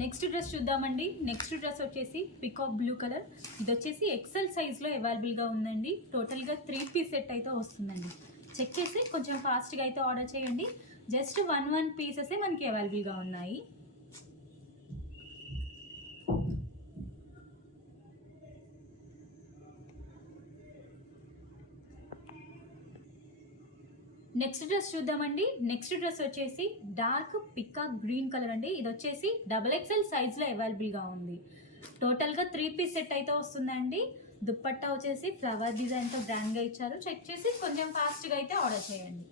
Next dress చూద్దామండి. Next dress వచ్చేసి peacock blue colour. ఇది వచ్చేసి ఎక్సెల్ సైజ్లో అవైలబుల్గా ఉందండి. టోటల్గా 3 పీస్ సెట్ అయితే వస్తుందండి. చెక్ చేసి కొంచెం ఫాస్ట్గా అయితే ఆర్డర్ చేయండి. జస్ట్ 1 పీసెసే మనకి అవైలబుల్గా ఉన్నాయి. నెక్స్ట్ డ్రెస్ చూద్దామండి. నెక్స్ట్ డ్రెస్ వచ్చేసి డార్క్ పికాక్ గ్రీన్ కలర్ అండి. ఇది వచ్చేసి XXL సైజ్లో అవైలబుల్గా ఉంది. టోటల్గా 3 పీస్ సెట్ అయితే వస్తుందండి. దుప్పట్టా వచ్చేసి ఫ్లవర్ డిజైన్తో గ్రాండ్గా ఇచ్చారు. చెక్ చేసి కొంచెం ఫాస్ట్గా అయితే ఆర్డర్ చేయండి.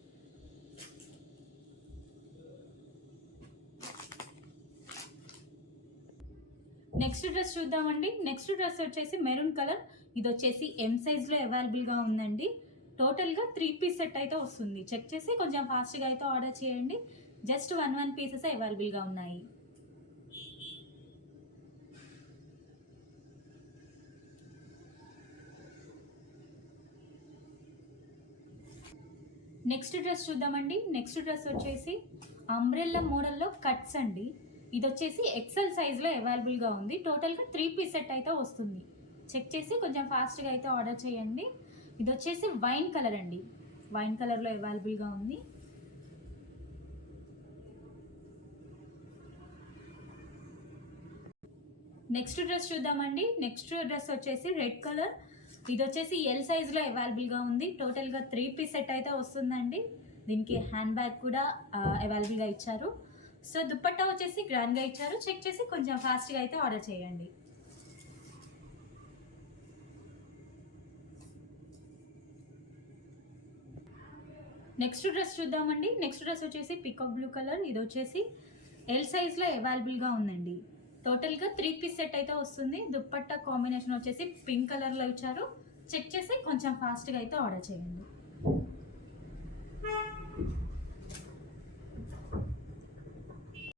నెక్స్ట్ డ్రెస్ చూద్దామండి. నెక్స్ట్ డ్రెస్ వచ్చేసి మెరూన్ కలర్. ఇది వచ్చేసి M సైజ్లో అవైలబుల్గా ఉందండి. టోటల్గా 3 పీస్ సెట్ అయితే వస్తుంది. చెక్ చేసి కొంచెం ఫాస్ట్గా అయితే ఆర్డర్ చేయండి. జస్ట్ 1 పీసెస్ అవైలబుల్గా ఉన్నాయి. నెక్స్ట్ డ్రెస్ చూద్దామండి. నెక్స్ట్ డ్రెస్ వచ్చేసి అంబ్రెల్లా మోడల్లో కట్స్ అండి. ఇది వచ్చేసి ఎక్సెల్ సైజ్లో అవైలబుల్గా ఉంది. టోటల్గా 3 పీస్ సెట్ అయితే వస్తుంది. చెక్ చేసి కొంచెం ఫాస్ట్గా అయితే ఆర్డర్ చేయండి. ఇది వచ్చేసి వైన్ కలర్ అండి. వైన్ కలర్లో అవైలబుల్గా ఉంది. నెక్స్ట్ డ్రెస్ చూద్దామండి. నెక్స్ట్ డ్రెస్ వచ్చేసి రెడ్ కలర్. ఇది వచ్చేసి ఎల్ సైజ్లో అవైలబుల్గా ఉంది. టోటల్గా 3 పీస్ సెట్ అయితే వస్తుందండి. దీనికి హ్యాండ్ బ్యాగ్ కూడా అవైలబుల్గా ఇచ్చారు. సో దుప్పట్టా వచ్చేసి గ్రాండ్గా ఇచ్చారు. చెక్ చేసి కొంచెం ఫాస్ట్గా అయితే ఆర్డర్ చేయండి. నెక్స్ట్ డ్రెస్ చూద్దామండి. నెక్స్ట్ డ్రెస్ వచ్చేసి పికాక్ బ్లూ కలర్. ఇది వచ్చేసి ఎల్ సైజ్లో అవైలబుల్గా ఉందండి. టోటల్గా 3 పీస్ సెట్ అయితే వస్తుంది. దుప్పట్టా కాంబినేషన్ వచ్చేసి పింక్ కలర్లో ఇచ్చారు. చెక్ చేసి కొంచెం ఫాస్ట్గా అయితే ఆర్డర్ చేయండి.